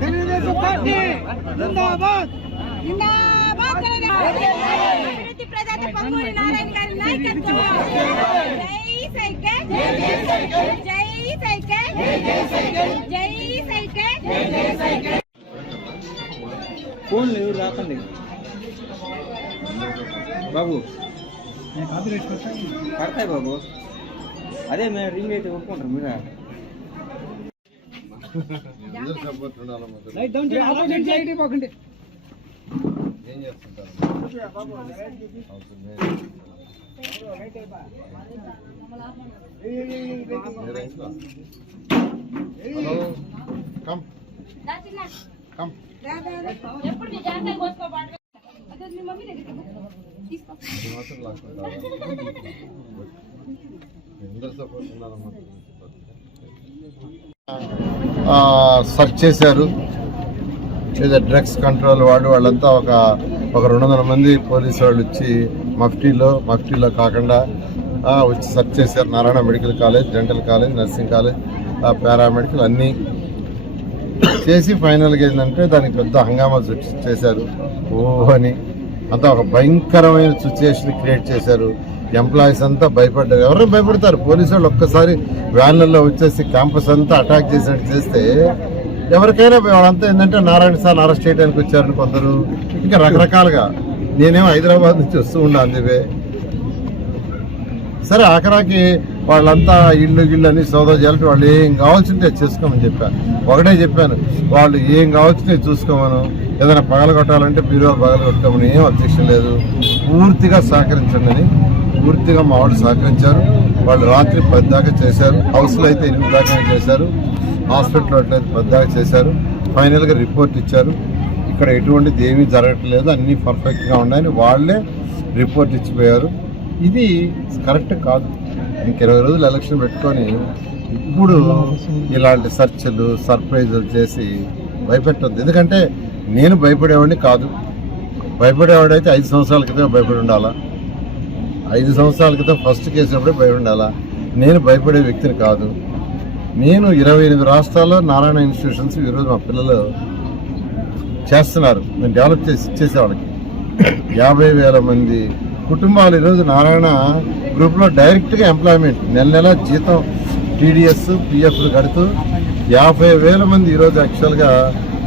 Telugu Desam party జిందాబాద్ జిందాబాద్ అభివృద్ధి ప్రదాత పొంగూరి నారాయణ గారి నాయకత్వం జై సైకిల్ జై సైకిల్ జై సైకిల్ జై సైకిల్ జై సైకిల్ జై సైకిల్ ఫోన్ లేవు రాకండి బాబు పడతాయి బాబు అదే మేము రింగ్ అయితే ఒప్పుకుంటారు మీరు ఏం చేస్తుంటారు కమ్ కమ్ సెర్చ్ చేశారు. లేదా డ్రగ్స్ కంట్రోల్ వాళ్ళంతా ఒక 200 మంది పోలీసు వాళ్ళు వచ్చి మఫ్టీలో కాకుండా వచ్చి సెర్చ్ చేశారు. Narayana medical college, dental college, nursing college, paramedical అన్నీ చేసి ఫైనల్గా ఏంటంటే దానికి పెద్ద హంగామా చేశారు. అని అంతా ఒక భయంకరమైన సిచ్యుయేషన్ క్రియేట్ చేశారు. ఎంప్లాయీస్ అంతా భయపడ్డారు. ఎవరు భయపడతారు? పోలీసు వాళ్ళు ఒక్కసారి వ్యాన్లలో వచ్చేసి క్యాంపస్ అంతా అటాక్ చేసినట్టు చేస్తే ఎవరికైనా వాళ్ళంతా ఏంటంటే నారాయణ సార్ అరెస్ట్ చేయడానికి వచ్చారని కొందరు, ఇంకా రకరకాలుగా. నేనేమో హైదరాబాద్ నుంచి వస్తూ ఉన్నా అందువే. సరే ఆఖరాకి వాళ్ళంతా ఇల్లు అని సోదా చేయాలంటే వాళ్ళు ఏం కావాల్సింటే చేసుకోమని చెప్పాను. ఒకటే చెప్పాను, వాళ్ళు ఏం కావాల్సింటే చూసుకోమను. ఏదైనా పగలగొట్టాలంటే బీరువాలు పగలగొట్టామని ఏం అబ్జెక్షన్ లేదు. పూర్తిగా సహకరించండి అని పూర్తిగా మా వాళ్ళు సహకరించారు. వాళ్ళు రాత్రి 10 దాకా చేశారు. హౌస్లో అయితే 8 దాకా చేశారు. హాస్పిటల్లో అట్లయితే 10 దాకా చేశారు. ఫైనల్గా రిపోర్ట్ ఇచ్చారు. ఇక్కడ ఎటువంటిది ఏమీ జరగట్లేదు, అన్నీ పర్ఫెక్ట్గా ఉన్నాయని వాళ్ళే రిపోర్ట్ ఇచ్చిపోయారు. ఇది కరెక్ట్ కాదు. ఇంక 20 రోజులు ఎలక్షన్ పెట్టుకొని ఇప్పుడు ఇలాంటి సర్చ్లు సర్ప్రైజులు చేసి భయపెట్టద్దు. ఎందుకంటే నేను భయపడేవాడిని కాదు. భయపడేవాడైతే 5 సంవత్సరాల క్రితం భయపడి ఉండాలా. 5 సంవత్సరాల క్రితం ఫస్ట్ కేసు అప్పుడే భయపడి ఉండాలా. నేను భయపడే వ్యక్తిని కాదు. నేను 28 రాష్ట్రాల్లో నారాయణ ఇన్స్టిట్యూషన్స్ ఈరోజు మా పిల్లలు చేస్తున్నారు. నేను డెవలప్ చేసి ఇచ్చేసేవాళ్ళకి 50,000 మంది కుటుంబాలు ఈరోజు నారాయణ గ్రూప్లో డైరెక్ట్గా ఎంప్లాయ్మెంట్ నెల జీతం టీడీఎస్ పిఎఫ్లు కడుతూ 50,000 మంది ఈరోజు యాక్చువల్గా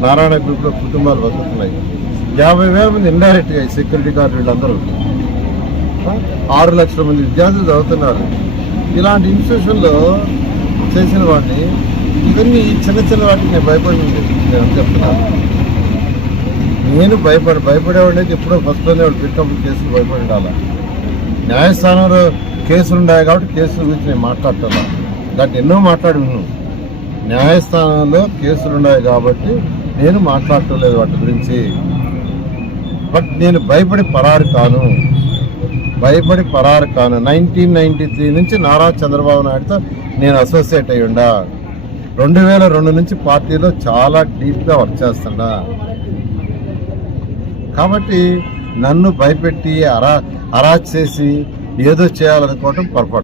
నారాయణ గ్రూప్లో కుటుంబాలు బతుకుతున్నాయి. 50,000 మంది ఇండైరెక్ట్గా సెక్యూరిటీ గార్డు వీళ్ళందరూ 6 లక్షల మంది విద్యార్థులు చదువుతున్నారు. ఇలాంటి ఇన్స్టిట్యూషన్లో చేసిన వాటిని ఇవన్నీ చిన్న వాటికి నేను నేను చెప్తున్నాను. నేను భయపడేవాడిని ఎప్పుడో ఫస్ట్లోనే వాళ్ళు పెట్టినప్పుడు కేసులు భయపడి ఉండాలి. న్యాయస్థానంలో కేసులు ఉన్నాయి కాబట్టి కేసుల గురించి నేను మాట్లాడుతున్నా. దాన్ని ఎన్నో మాట్లాడి ఉన్నాను. న్యాయస్థానంలో కేసులు ఉన్నాయి కాబట్టి నేను మాట్లాడటలేదు వాటి గురించి. బట్ నేను భయపడి పరారు కాను. 1993 నుంచి నారా చంద్రబాబు నాయుడుతో నేను అసోసియేట్ అయ్యి ఉండా. 2002 నుంచి పార్టీలో చాలా డీప్గా వర్క్ చేస్తున్నా. కాబట్టి నన్ను భయపెట్టి అరాచ్ చేసి ఏదో చేయాలనుకోవటం పొరపాటు.